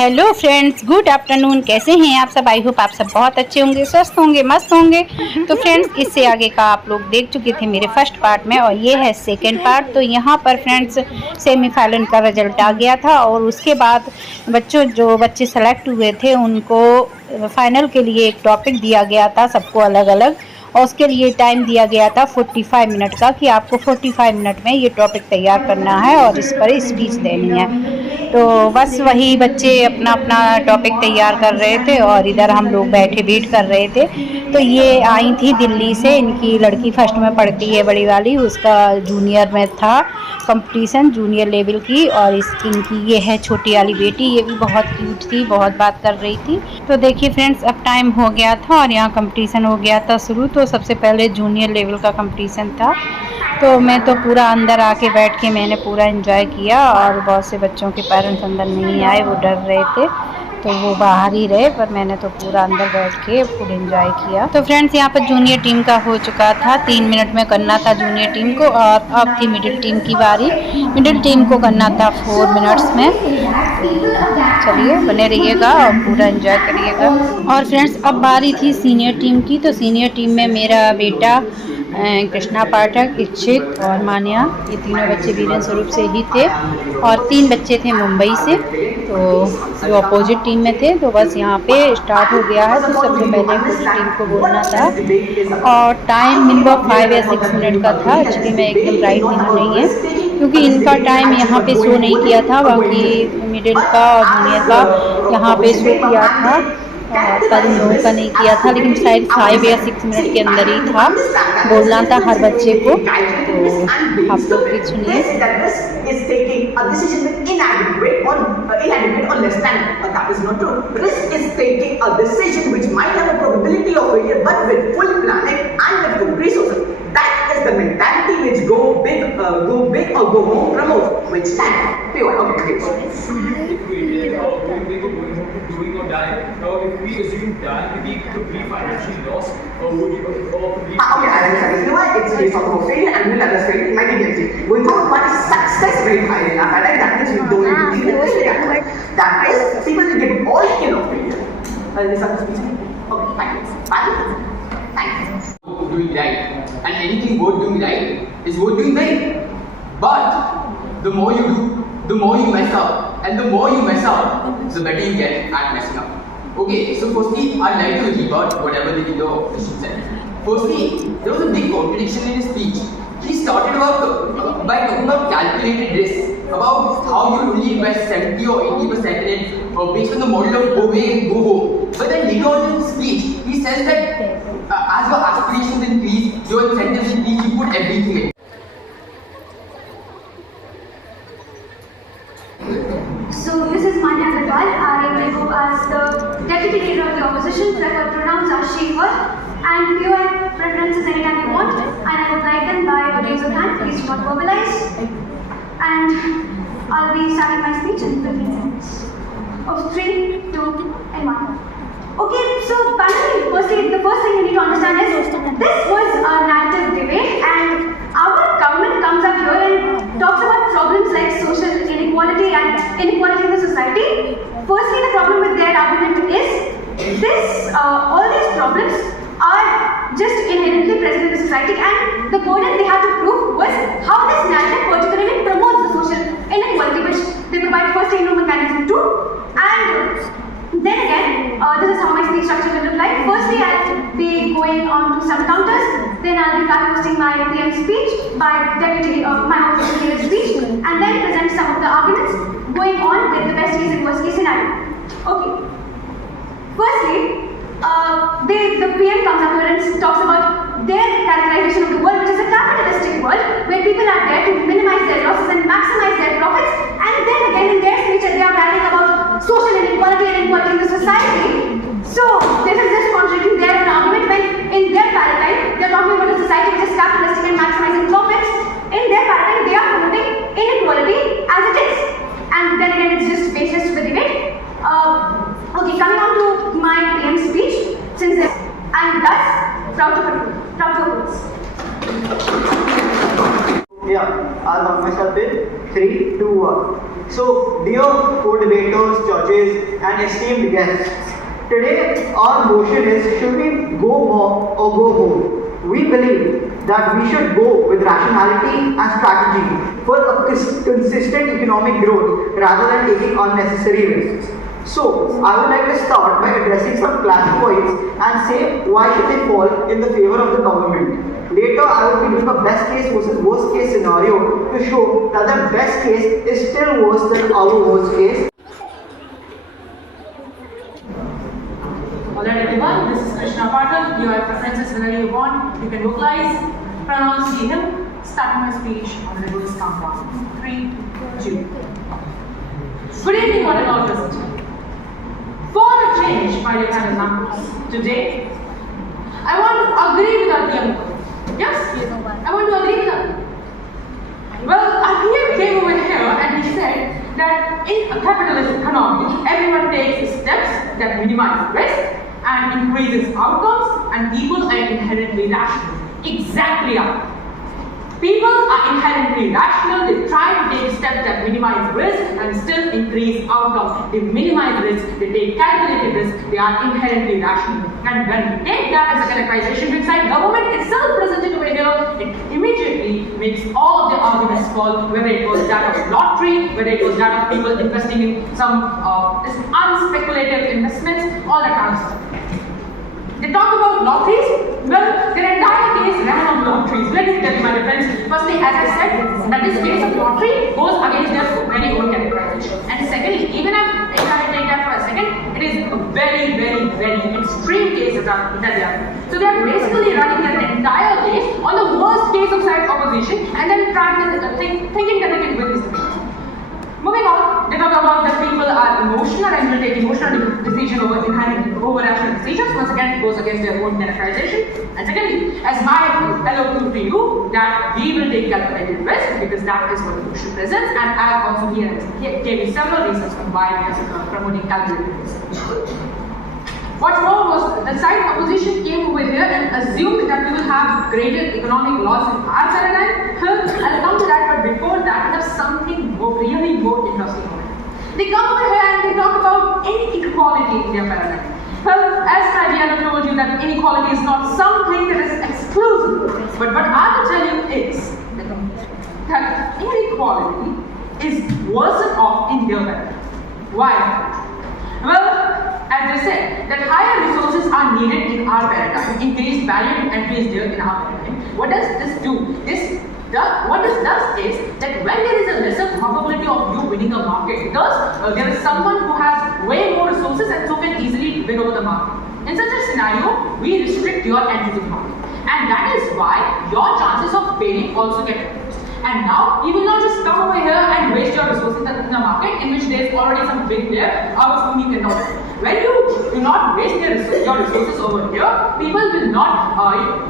Hello friends, good afternoon. कैसे हैं आप सब? आई होप आप सब बहुत अच्छे होंगे, स्वस्थ होंगे, मस्त होंगे। तो फ्रेंड्स, इससे आगे का आप लोग देख चुके थे मेरे फर्स्ट पार्ट में और ये है सेकंड पार्ट। तो यहाँ पर फ्रेंड्स सेमीफाइनल का रिजल्ट आ गया था और उसके बाद जो बच्चे सेलेक्ट हुए थे उनको फाइनल के लिए एक टॉपिक दिया गया था, सबको अलग अलग, और उसके लिए टाइम दिया गया था 45 मिनट का कि आपको 45 मिनट में ये टॉपिक तैयार करना है और इस पर स्पीच देनी है। तो बस वही बच्चे अपना अपना टॉपिक तैयार कर रहे थे और इधर हम लोग बैठे वेट कर रहे थे। तो ये आई थी दिल्ली से, इनकी लड़की फर्स्ट में पढ़ती है बड़ी वाली, उसका जूनियर में था कंपटीशन, जूनियर लेवल की। और इनकी ये है छोटी वाली बेटी, ये भी बहुत क्यूट थी, बहुत बात कर रही थी। तो देखिए फ्रेंड्स, अब टाइम हो गया था और यहाँ कंपटीशन हो गया था शुरू। तो सबसे पहले जूनियर लेवल का कंपटीशन था। तो मैं तो पूरा अंदर आके बैठ के मैंने पूरा एंजॉय किया और बहुत से बच्चों के पेरेंट्स अंदर नहीं आए, वो डर रहे थे तो वो बाहर ही रहे, पर मैंने तो पूरा अंदर बैठ के फुल एंजॉय किया। तो फ्रेंड्स, यहाँ पर जूनियर टीम का हो चुका था, 3 मिनट में करना था जूनियर टीम को और अब थी मिडिल टीम की बारी। मिडिल टीम को करना था 4 मिनट्स में। चलिए बने रहिएगा और पूरा एंजॉय करिएगा। और फ्रेंड्स, अब बारी थी सीनियर टीम की। तो सीनियर टीम में मेरा बेटा कृष्णा पाठक, इच्छित और मान्या, ये तीनों बच्चे वीरेंद्र स्वरूप से ही थे और 3 बच्चे थे मुंबई से, तो जो अपोजिट टीम में थे। तो बस यहाँ पे स्टार्ट हो गया है। तो सबसे पहले पूरी टीम को बोलना था और टाइम मिनिमम 5 या 6 मिनट का था। एक्चुअली मैं एकदम राइट नहीं है क्योंकि इनका टाइम यहाँ पे शो नहीं किया था, बाकी मिडिल का और जूनियर का यहाँ पे शो किया था पर इन लोगों का नहीं किया था। लेकिन शायद 5 या 6 मिनट के अंदर ही था, बोलना था हर बच्चे को। तो आप लोग भी सुनिए। That is the mentality which go big or go home promote, which stand pure. Okay. If we doing or die, or if we assume die, we could be financially lost, or would you, or could we? Okay, I understand. You know what? It's based off of failure, and we'll understand. It might be empty. We don't want success very high enough. I like that means we don't need to be failure. That is, people will get all in of failure. Is that the speech? Okay, fine. Doing right, and anything worth doing right is worth doing right. But the more you do, the more you mess up, and the more you mess up, the better you get at messing up. Okay, so firstly, I'd like to rebut whatever the leader of Christian said. Firstly, there was a big contradiction in his speech. He started by talking about calculated risk, about how you only invest 70 or 80% in it, based on the model of go away and go home. But then later on in his speech, he says that as your aspirations increase, your incentives increase, you put everything in. So this is Manya Agarwal. I will go as the deputy leader of the opposition. Preferred pronouns are she, her, and pure preferences anytime you want. And I would like them by a raise of hand. Please do not verbalize. And I'll be starting my speech in 15 seconds. Of 3, 2, and 1. Okay, so finally, firstly, the first thing you need to understand is this was a narrative debate, and our government comes up here and talks about problems like social inequality and inequality in the society. Firstly, the problem with their argument is all these problems are just inherently present in the society, and the burden they had to prove was how this narrative particularly promotes the social inequality, which they provide first aid mechanism to. And then again, this is how my speech structure will look like. Firstly, I'll be going on to some counters. Then I'll be back hosting my PM speech, my opposition leader speech, and then present some of the arguments going on with the best case and worst case scenario. Okay. Firstly, the PM comes up here and talks about their characterization of the world, which is a capitalistic world where people are there to minimize their losses and maximize their profits. And then again, in their speech, they are writing about social inequality and inequality in the society. So this is just contradicting their own argument when in their paradigm they are talking about a society which is capitalistic and maximizing profits. In their paradigm, they are promoting inequality as it is. And then again, it's just baseless to the debate. Okay, coming on to my PM speech, since I'm thus proud to propose. Yeah, I'll count myself in 3, 2, 1. So, dear co-debaters, judges, and esteemed guests, today our motion is, should we go more or go home? We believe that we should go with rationality and strategy for a consistent economic growth rather than taking unnecessary risks. So, I would like to start by addressing some clash points and say why should they fall in the favor of the government. Later, I will be doing a best case versus worst case scenario to show that the best case is still worse than our worst case. Alright everyone, this is Krishna Patel. Your preferences whenever you want. You can vocalize, pronounce the hymn. Starting my speech on the reverse countdown. 3, 2. Good evening, one and all present. For a change, my dear kind examples, today I want to agree with our dear mother. Yes, I want to agree with her. Well, our PM came over here and he said that in a capitalist economy, everyone takes steps that minimize risk and increases outcomes, and people are inherently rational. Exactly right. People are inherently rational. They try to take steps that minimize risk and still increase outcomes. They minimize risk, they take calculated risk, they are inherently rational. And when we take that as a characterization inside government itself presented over here, it immediately makes all of the arguments fall, whether it was that of lottery, whether it was that of people investing in some unspeculative investments, all that kind of stuff. They talk about lotteries. Well, their entire case ran on lotteries. Let me tell you, my friends. Firstly, as I said, that this case of lottery goes against their very own characterization. And secondly, even if I take that for a second, it is a very, very, very extreme case that they are. So they are basically running their entire case on the worst case of side opposition and then trying to thinking that they can win this debate. Moving on, they talk about that people are emotional and will take emotional decision over rational decisions. Once again, it goes against their own characterization. And secondly, as my fellow prove to you, that we will take calculated risk because that is what the motion presents. And I have also here gave you several reasons for why we are promoting calculated risk. What's more was the side opposition came over here and assumed that we will have greater economic loss in our paradigm. I'll come to that, but before that, we have something really more interesting over here. They come over here and they talk about inequality in their paradigm. Well, as Diana told you that inequality is not something that is exclusive, but what I will tell you is that inequality is worsened off in their paradigm. Why? Well, as I said, that higher resources are needed in our paradigm, increased barrier to entry is there in our paradigm. What does this do? What this does is that when there is a lesser probability of you winning a market, because there is someone who has way more resources and so can easily win over the market. In such a scenario, we restrict your entry to the market. And that is why your chances of failing also get reduced. And now, you will not just come over here and waste your resources in the market in which there is already some big player out of whom you cannot win. When you do not waste your resources over here, people will not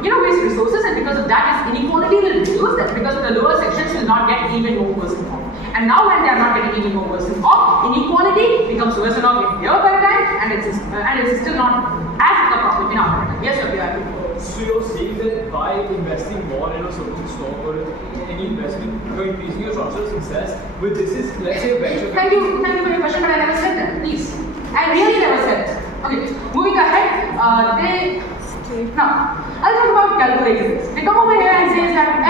waste resources, and because of that, inequality will reduce. That because of the lower sections will not get even more worsened off. And now when they are not getting even more worsened off, inequality becomes worsened off in their paradigm, and it's still not as a problem in our paradigm. Yes, sir, you are. So you're saying that by investing more in a certain stock or any investment, you're increasing your chances of success. But this is, let's say, a venture. Thank you for your question, but I never said that. Please, I really never said that. Okay, moving ahead. Now I'll talk about calculated risk. They come over here and say that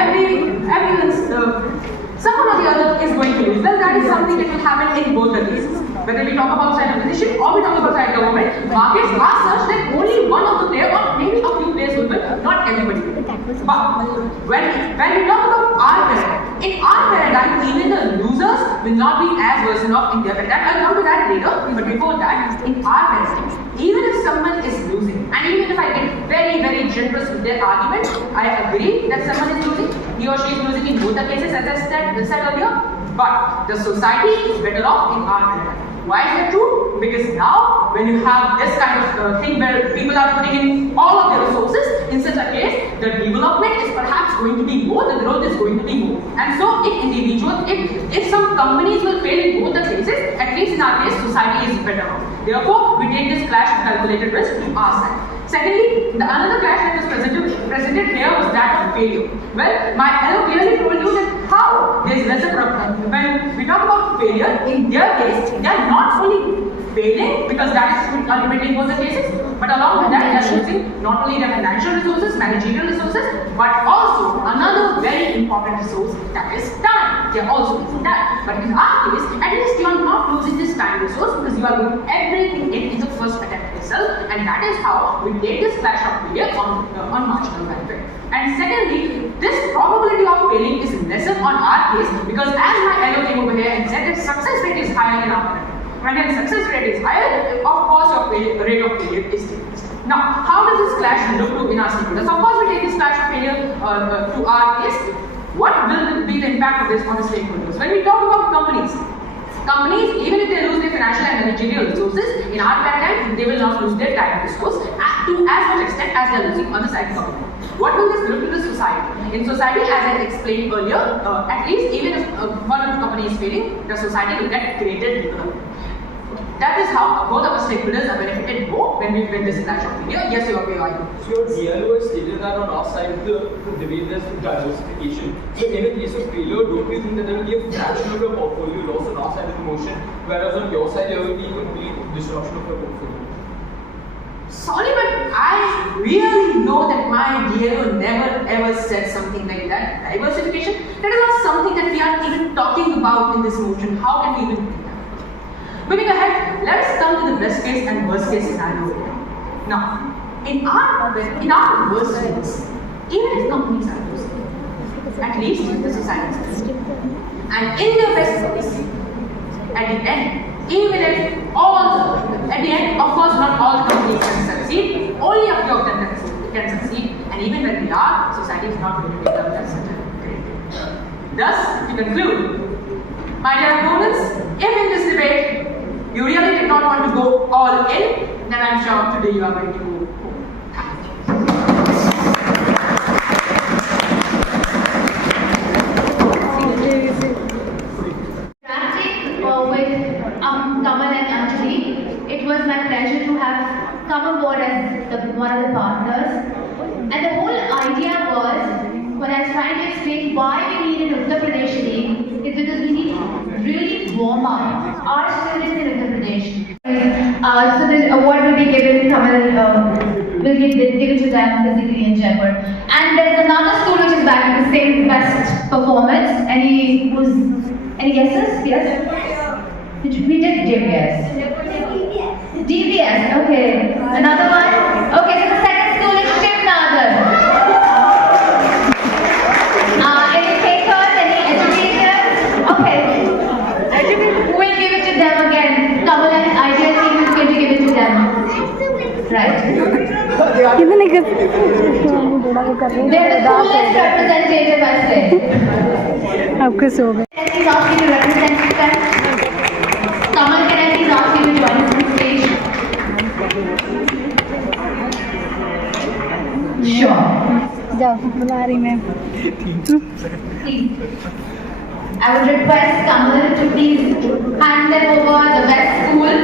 someone or the other is going to lose. Well, that is something that will happen in both the cases. Whether we talk about side opposition or we talk about side government, markets are such that only one of the players or maybe a few players will win, not everybody will. But when we talk about our paradigm, in our paradigm, even the losers will not be as versed off in their paradigm. I'll come to that later, but before that, in our paradigm, even if someone is losing, and even if I get very, very generous with their argument, I agree that someone is losing, he or she is losing in both the cases, as I said earlier, but the society is better off in our paradigm. Why is that true? Because now, when you have this kind of thing where people are putting in all of their resources, in such a case, the development is perhaps going to be more, the growth is going to be more. And so, if some companies will fail in both the cases, at least in our case, society is better off. Therefore, we take this clash of calculated risk to our side. Secondly, the another clash that is presented here was that of failure. Well, my LO clearly told you that how there is lesser problem. When we talk about failure, in their case, they are not only failing because that is ultimately both the cases, but along with that, they are losing not only their financial resources, managerial resources, but also another very important resource, that is time. They are also losing that. But in our case, at least you are not losing this time resource because you are doing everything in the first attempt itself, and that is how we take this clash of failure on marginal benefit. And secondly, this probability of failing is lesser on our case because as my LO came over here and said that success rate is higher in our attempt. When the success rate is higher, of course your rate of failure is decreased. Now, how does this clash look to in our stakeholders? Of course, we take this clash of failure to our case. What will be the impact of this on the stakeholders? When we talk about companies, even if they lose their financial and managerial resources, in our paradigm, they will not lose their time resource to as much extent as they are losing on the side of government. What will this look to the society? In society, as I explained earlier, at least even if one of the company is failing, the society will get created development. That is how both of our stakeholders are benefited more when we win this clash of failure. Yes, you are right. So your DLO has stated that on our side the debate is diversification. So in a case of failure, don't you think that there will be a fraction of your portfolio loss on our side of the motion, whereas on your side there will be complete disruption of your portfolio? Sorry, but I really know that my DLO never ever said something like that. Diversification, that is not something that we are even talking about in this motion. How can we even do that? Moving ahead, let us come to the best case and worst case scenario. Now, in our worst case, even if companies are losing, at least the society is losing. And in their best case, at the end, even if at the end, of course, not all companies can succeed, only a few of them can succeed, and even when we are, society is not going to take up that such a great thing. Thus, to conclude, my dear opponents, if in this debate you really did not want to go all in, then I'm sure today you are going to go home. With Kamal and Anjali, it was my pleasure to have come aboard as one of the partners. And the whole idea was, when I was trying to explain why we need an Uttar Pradesh team, is because we need to really warm up our students in Uttar Pradesh. So the award will be given, Kamal will give it to them physically in Jaipur. And there's another school which is back with the same best performance. Any guesses? Yes? We did JBS. DBS, okay. Another one? Okay, so the second school is Shivnagar. Any takers, any educators? Okay. We'll give it to them again. Kamal and Ideal team is going to give it to them. Right. They're the coolest representative, I say. आप खुश हो गए. Please ask you to represent them. Kamal, can I please ask you to join us on stage? Sure. जाओ बुला रही मैं. Please. I would request Kamal to please hand them over the best school.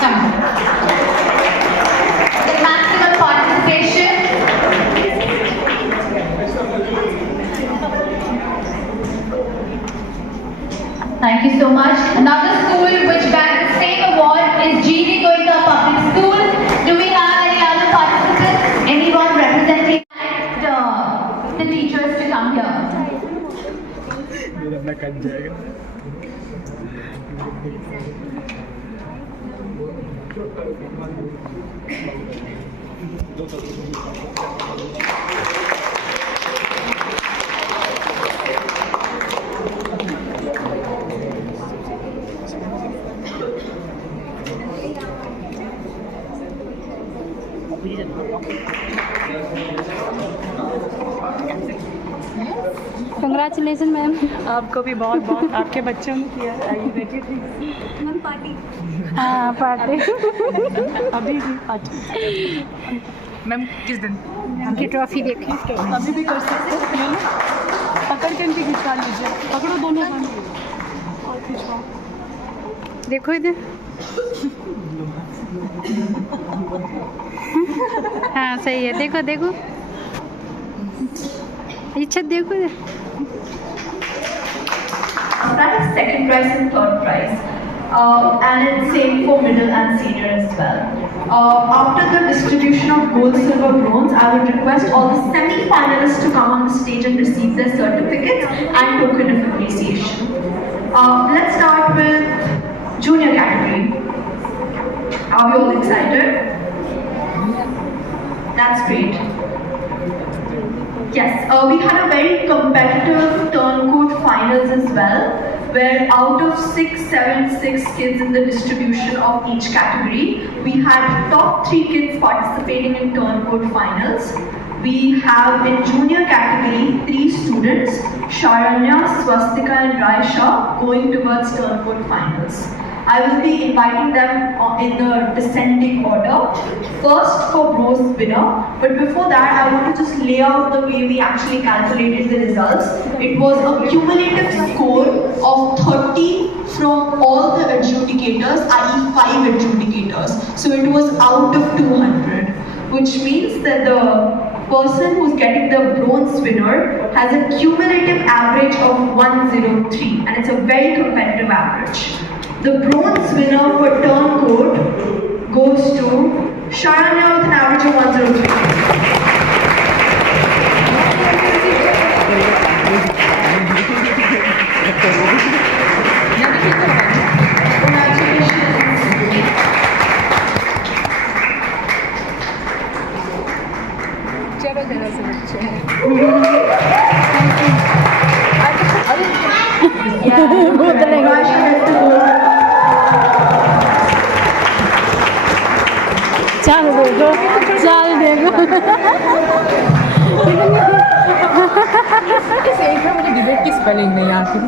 Come on. The maximum participation. Thank you so much. Another school which bagged the same award is GD Goenka Public School. Do we have any other participants? Anyone representing the teachers to come here? Congratulation ma'am. आपको भी बहुत बहुत आपके बच्चों ने किया. Ma'am party. हाँ party. अभी भी पार्टी. मैम किस दिन उनकी ट्रॉफी देखें. अभी भी कर सकते हो. पकड़ के इनकी खिंचा लीजिए. पकड़ो दोनों हाथ और खिंचवाओ. देखो इधर। हाँ सही है, देखो देखो इच्छा देखो इधर। That is second prize and third prize. And it's same for middle and senior as well. After the distribution of gold, silver, bronze, I would request all the semi-finalists to come on the stage and receive their certificates and token of appreciation. Let's start with junior category. Are we all excited? That's great. Yes, we had a very competitive turncoat finals as well, where out of 676 kids in the distribution of each category, we had top 3 kids participating in turncoat finals. We have in junior category 3 students, Sharanya, Swastika and Raisha, going towards turncoat finals. I will be inviting them in the descending order. First for bronze winner, but before that I want to just lay out the way we actually calculated the results. It was a cumulative score of 30 from all the adjudicators, i.e. 5 adjudicators. So it was out of 200, which means that the person who's getting the bronze winner has a cumulative average of 103, and it's a very competitive average. The bronze winner for turncoat goes to Sharanya with an average of 103. चलो जरा से बच्चे चल देखो, चल देखो। इस एक में मुझे डिबेट की स्पेलिंग नहीं आती।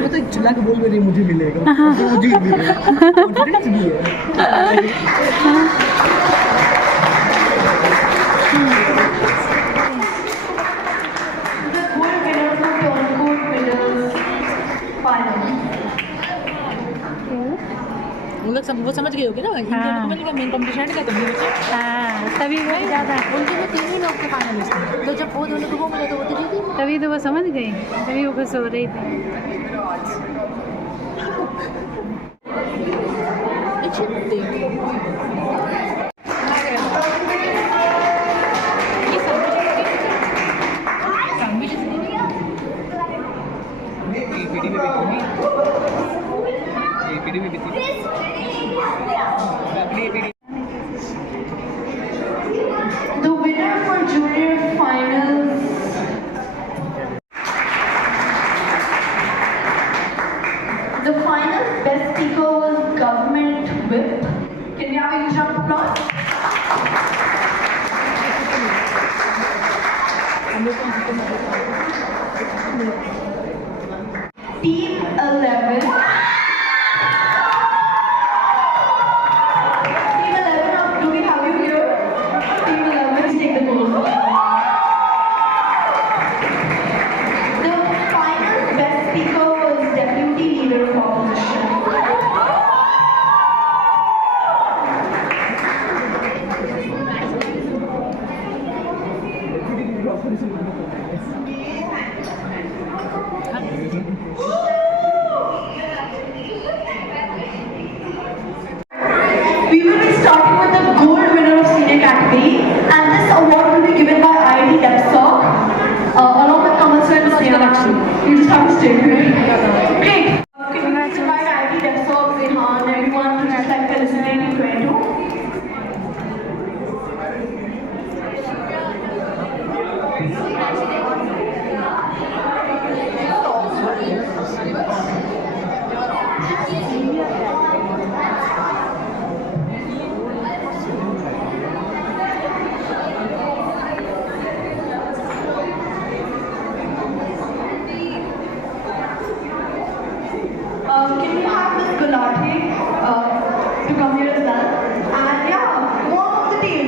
वो तो चिल्ला के बोल भी रही मुझे मिलेगा, मुझे मिलेगा। लोग सब वो समझ गए होगे ना, हाँ। मेन कॉम्पिटिशन का तभी बच्चे। हाँ तभी वही ज़्यादा, उनके में 3 ही लोग थे फाइनलिस्ट में, तो जब वो दोनों को वो मिला तो वो तो जीती। तभी तो वो समझ गई, तभी वो खुश हो रही थी। The winner for junior finals the final best speaker was government whip. Can we have a huge round of applause? Team 11. Team 11, do we have you here? Team 11, let's take the goal. The final best speaker was deputy leader of opposition. We will be starting with the gold winner of senior category, and this award will be given by IIT Depsoc, along with Kamal sir and Seema. You just have to stay here. Great. Can you guys invite IIT Depsoc, Zehan, everyone to just like felicitate you 22? Can we have Ms. Gulati to come here as well? And yeah, one of the team.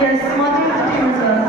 Yes, Martin of the team as well.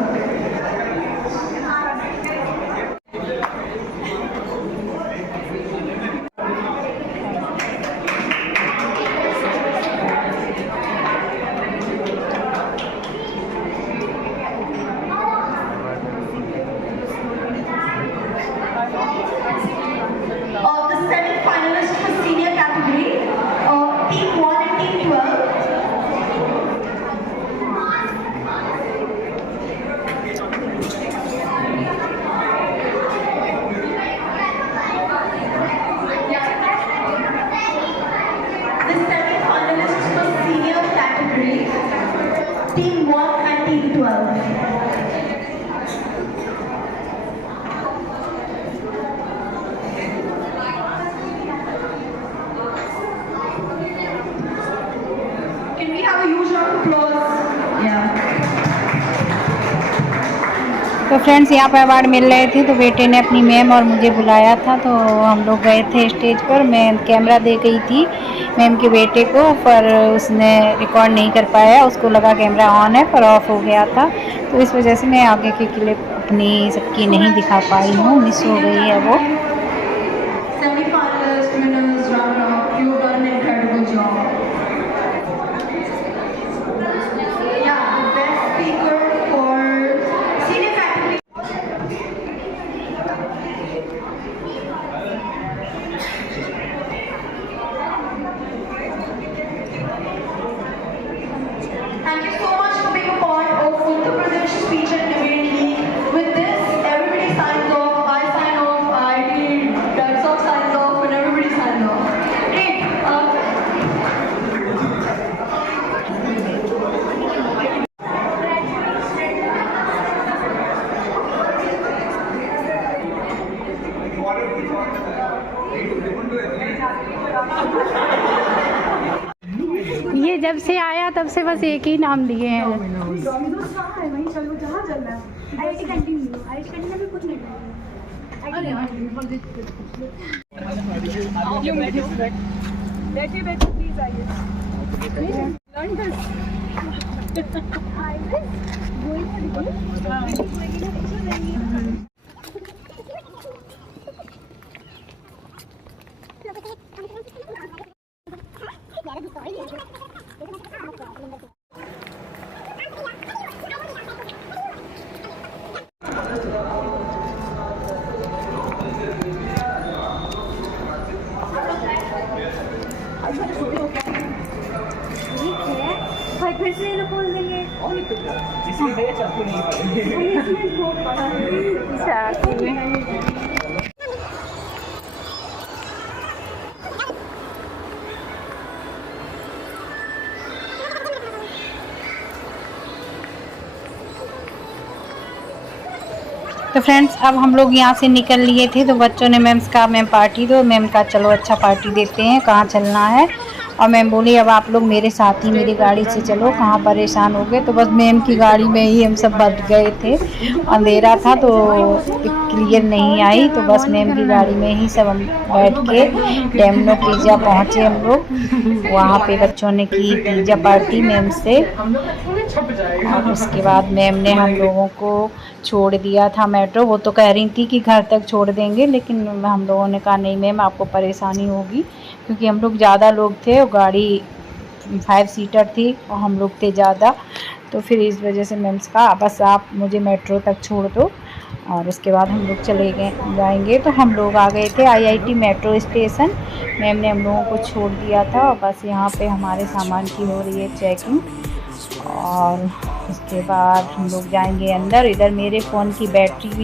तो friends यहाँ पर award मिल रहे थे, तो बेटे ने अपनी ma'am और मुझे बुलाया था, तो हम लोग गए थे स्टेज पर। मैं कैमरा दे गई थी मैम के बेटे को, पर उसने रिकॉर्ड नहीं कर पाया, उसको लगा कैमरा ऑन है पर ऑफ हो गया था। तो इस वजह से मैं आगे की क्लिप अपनी सबकी नहीं दिखा पाई हूँ, मिस हो गई है वो। Semi-finalist winners round up. You've done an incredible job. Yeah, the best speaker for senior faculty. Thank you so much for being a part of Uttar Pradesh Speech and Debate League. With this, everybody signs off. I sign off. Darksok signs off, and everybody signs off. Great. ये जब से आया तब से बस एक ही नाम दिए हैं। डोमिनोज कहाँ है? वहीं चलो जहाँ चलना है। आईआईटी कैंटीन में कुछ नहीं बैठिए प्लीज आइए। फिर से ये बोल देंगे तो फ्रेंड्स अब हम लोग यहाँ से निकल लिए थे, तो बच्चों ने मैम का मैम पार्टी दो, मैम का चलो अच्छा पार्टी देते हैं, कहाँ चलना है। और मैम बोली अब आप लोग मेरे साथ ही मेरी गाड़ी से चलो, कहाँ परेशान हो गए। तो बस मैम की गाड़ी में ही हम सब बैठ गए थे, अंधेरा था तो क्लियर नहीं आई, तो बस मैम की गाड़ी में ही सब हम बैठ के डोमिनो पिज़्ज़ा पहुँचे हम लोग। वहाँ पे बच्चों ने की पिज़्ज़ा पार्टी मैम से, और उसके बाद मैम ने हम लोगों को छोड़ दिया था मेट्रो। वो तो कह रही थी कि घर तक छोड़ देंगे, लेकिन हम लोगों ने कहा नहीं मैम आपको परेशानी होगी, क्योंकि हम लोग ज़्यादा लोग थे और गाड़ी 5 सीटर थी और हम लोग थे ज़्यादा। तो फिर इस वजह से मैम से कहा बस आप मुझे मेट्रो तक छोड़ दो, और उसके बाद हम लोग चले जाएंगे। तो हम लोग आ गए थे आईआईटी मेट्रो स्टेशन। मैम ने हम लोगों को छोड़ दिया था, और बस यहाँ पे हमारे सामान की हो रही है चेकिंग, और उसके बाद हम लोग जाएंगे अंदर। इधर मेरे फ़ोन की बैटरी भी